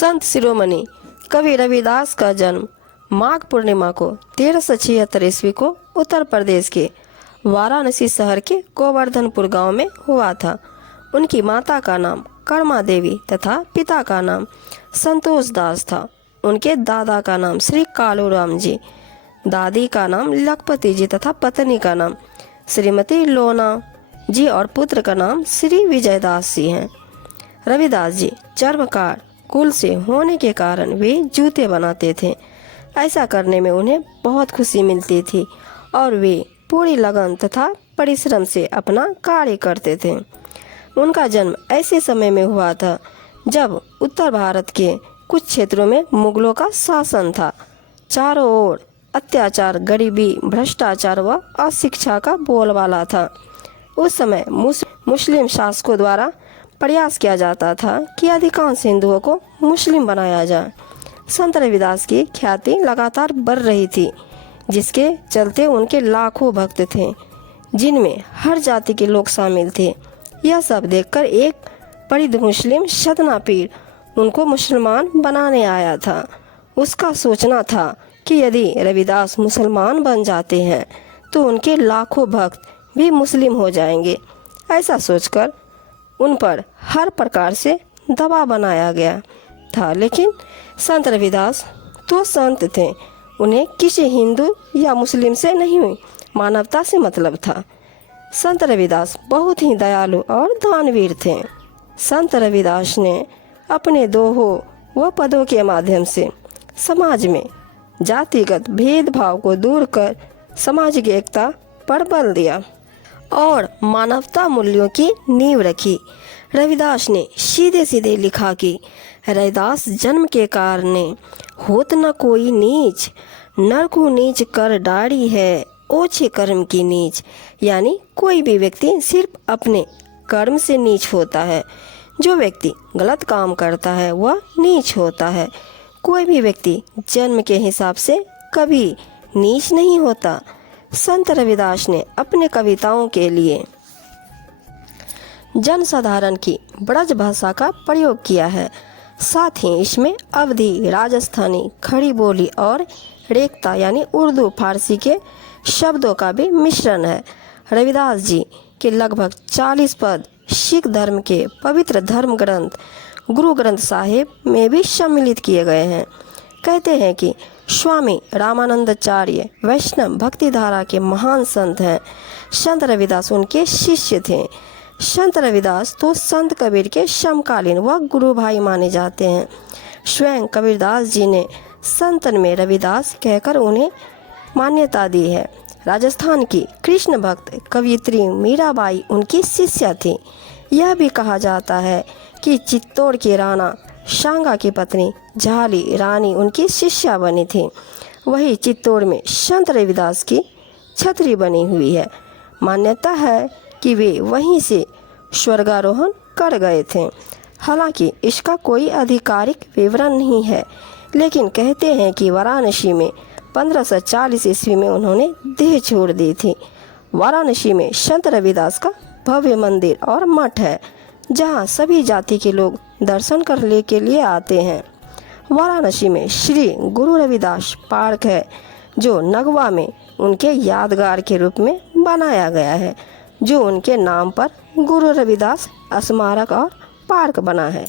संत शिरोमणि कवि रविदास का जन्म माघ पूर्णिमा को 1376 ईस्वी को उत्तर प्रदेश के वाराणसी शहर के गोवर्धनपुर गांव में हुआ था। उनकी माता का नाम कर्मा देवी तथा पिता का नाम संतोष दास था। उनके दादा का नाम श्री कालूराम जी, दादी का नाम लखपति जी तथा पत्नी का नाम श्रीमती लोना जी और पुत्र का नाम श्री विजयदास जी हैं। रविदास जी चर्मकार कुल से होने के कारण वे जूते बनाते थे। ऐसा करने में उन्हें बहुत खुशी मिलती थी और वे पूरी लगन तथा परिश्रम से अपना कार्य करते थे। उनका जन्म ऐसे समय में हुआ था जब उत्तर भारत के कुछ क्षेत्रों में मुगलों का शासन था। चारों ओर अत्याचार, गरीबी, भ्रष्टाचार व अशिक्षा का बोलबाला था। उस समय मुस्लिम शासकों द्वारा प्रयास किया जाता था कि अधिकांश हिंदुओं को मुस्लिम बनाया जाए। संत रविदास की ख्याति लगातार बढ़ रही थी, जिसके चलते उनके लाखों भक्त थे, जिनमें हर जाति के लोग शामिल थे। यह सब देखकर एक परिद मुस्लिम सदना पीर उनको मुसलमान बनाने आया था। उसका सोचना था कि यदि रविदास मुसलमान बन जाते हैं तो उनके लाखों भक्त भी मुस्लिम हो जाएंगे। ऐसा सोचकर उन पर हर प्रकार से दबाव बनाया गया था। लेकिन संत रविदास तो संत थे, उन्हें किसी हिंदू या मुस्लिम से नहीं, मानवता से मतलब था। संत रविदास बहुत ही दयालु और दानवीर थे। संत रविदास ने अपने दोहों व पदों के माध्यम से समाज में जातिगत भेदभाव को दूर कर सामाजिक एकता पर बल दिया और मानवता मूल्यों की नींव रखी। रविदास ने सीधे सीधे लिखा कि रैदास जन्म के कारणे होत न कोई नीच, नर को नीच कर डाड़ी है ओछे कर्म की नीच। यानी कोई भी व्यक्ति सिर्फ अपने कर्म से नीच होता है। जो व्यक्ति गलत काम करता है वह नीच होता है। कोई भी व्यक्ति जन्म के हिसाब से कभी नीच नहीं होता। संत रविदास ने अपने कविताओं के लिए जनसाधारण की ब्रज भाषा का प्रयोग किया है। साथ ही इसमें अवधी, राजस्थानी, खड़ी बोली और रेखता यानी उर्दू फारसी के शब्दों का भी मिश्रण है। रविदास जी के लगभग 40 पद सिख धर्म के पवित्र धर्म ग्रंथ गुरु ग्रंथ साहिब में भी सम्मिलित किए गए हैं। कहते हैं कि स्वामी रामानंदाचार्य वैष्णव भक्ति धारा के महान संत हैं। संत रविदास उनके शिष्य थे। संत रविदास तो संत कबीर के समकालीन व गुरु भाई माने जाते हैं। स्वयं कबीरदास जी ने संतन में रविदास कहकर उन्हें मान्यता दी है। राजस्थान की कृष्ण भक्त कवियत्री मीराबाई उनकी शिष्या थी। यह भी कहा जाता है कि चित्तौड़ के राणा सांगा की पत्नी झाली रानी उनकी शिष्या बनी थी। वही चित्तौड़ में संत रविदास की छतरी बनी हुई है। मान्यता है कि वे वहीं से स्वर्गारोहण कर गए थे। हालांकि इसका कोई आधिकारिक विवरण नहीं है, लेकिन कहते हैं कि वाराणसी में 1540 ईस्वी में उन्होंने देह छोड़ दी थी। वाराणसी में संत रविदास का भव्य मंदिर और मठ है, जहां सभी जाति के लोग दर्शन करने के लिए आते हैं। वाराणसी में श्री गुरु रविदास पार्क है, जो नगवा में उनके यादगार के रूप में बनाया गया है, जो उनके नाम पर गुरु रविदास स्मारक और पार्क बना है।